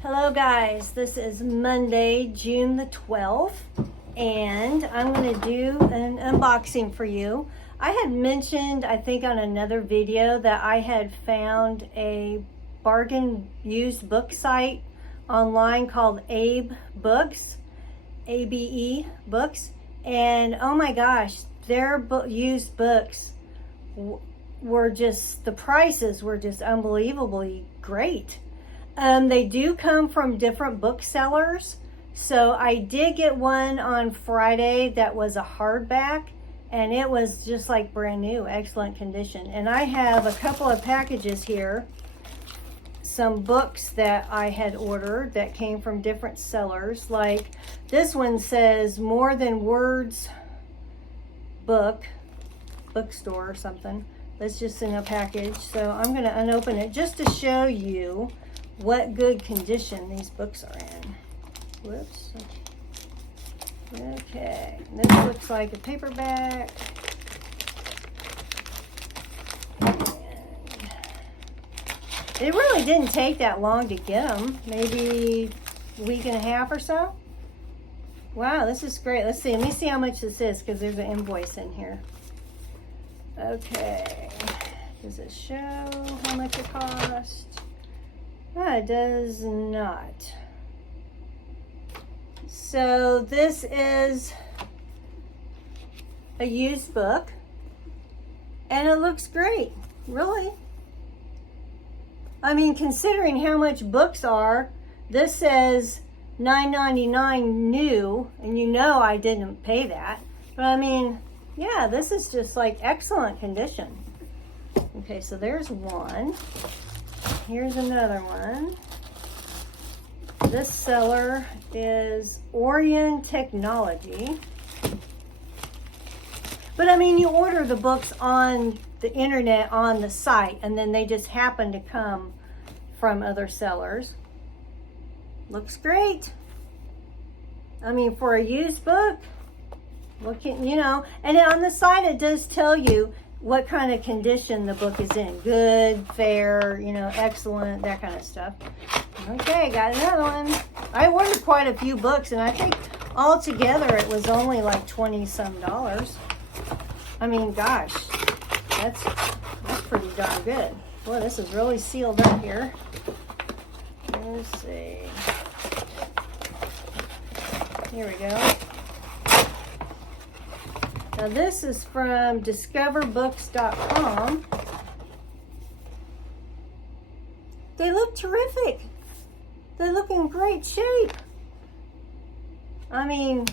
Hello guys, this is Monday, June the 12th, and I'm going to do an unboxing for you. I had mentioned, I think on another video, that I had found a bargain used book site online called Abe Books, ABE Books, and oh my gosh, their used books were just, the prices were just unbelievably great. They do come from different booksellers. So I did get one on Friday that was a hardback, and it was just like brand new, excellent condition. And I have a couple of packages here, some books that I had ordered that came from different sellers. Like this one says More Than Words bookstore or something. That's just in a package. So I'm going to unopen it just to show you what good condition these books are in. Whoops. Okay, this looks like a paperback. And it really didn't take that long to get them, maybe a week and a half or so. Wow, this is great. Let me see how much this is, because there's an invoice in here. Okay, does it show how much it cost? It does not. So this is a used book, and it looks great, really. I mean, considering how much books are, this says $9.99 new, and you know I didn't pay that. But I mean, yeah, this is just like excellent condition. Okay, so there's one. Here's another one. This seller is Orion Technology. But I mean, you order the books on the internet on the site, and then they just happen to come from other sellers. Looks great. I mean, for a used book, and on the site it does tell you what kind of condition the book is in. Good, fair, excellent, that kind of stuff. Okay, got another one. I ordered quite a few books, and I think altogether it was only like $20-some. I mean, gosh, that's pretty darn good. Boy, this is really sealed up here. Let's see. Here we go. Now this is from discoverbooks.com. They look terrific. They look in great shape. I mean,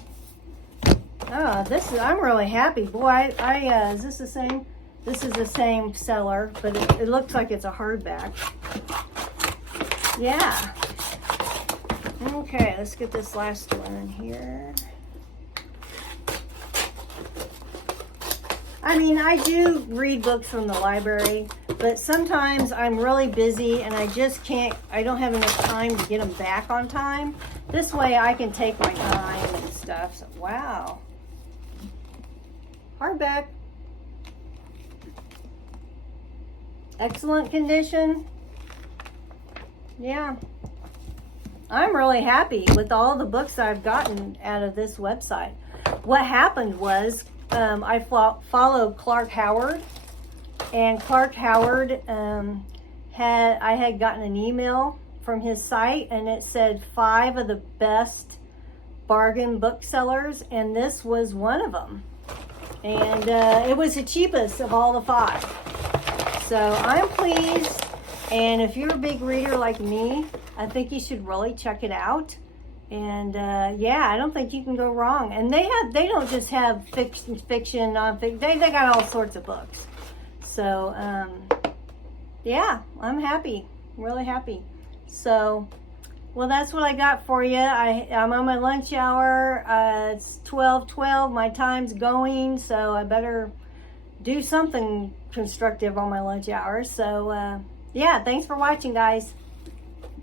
I'm really happy. Boy, is this the same? This is the same seller, but it looks like it's a hardback. Yeah. Okay, let's get this last one in here. I mean, I do read books from the library, but sometimes I'm really busy and I don't have enough time to get them back on time. This way I can take my time and stuff. So, wow. Hardback. Excellent condition. Yeah. I'm really happy with all the books I've gotten out of this website. What happened was, I followed Clark Howard, and Clark Howard I had gotten an email from his site, and it said 5 of the best bargain booksellers, and this was one of them. And it was the cheapest of all the 5. So I'm pleased, and if you're a big reader like me, I think you should really check it out. And yeah, I don't think you can go wrong. And they don't just have fiction, non-fiction. They got all sorts of books. So yeah, I'm happy, really happy. So, well, that's what I got for you. I'm on my lunch hour. It's 12:12. My time's going, so I better do something constructive on my lunch hour. So yeah, thanks for watching, guys.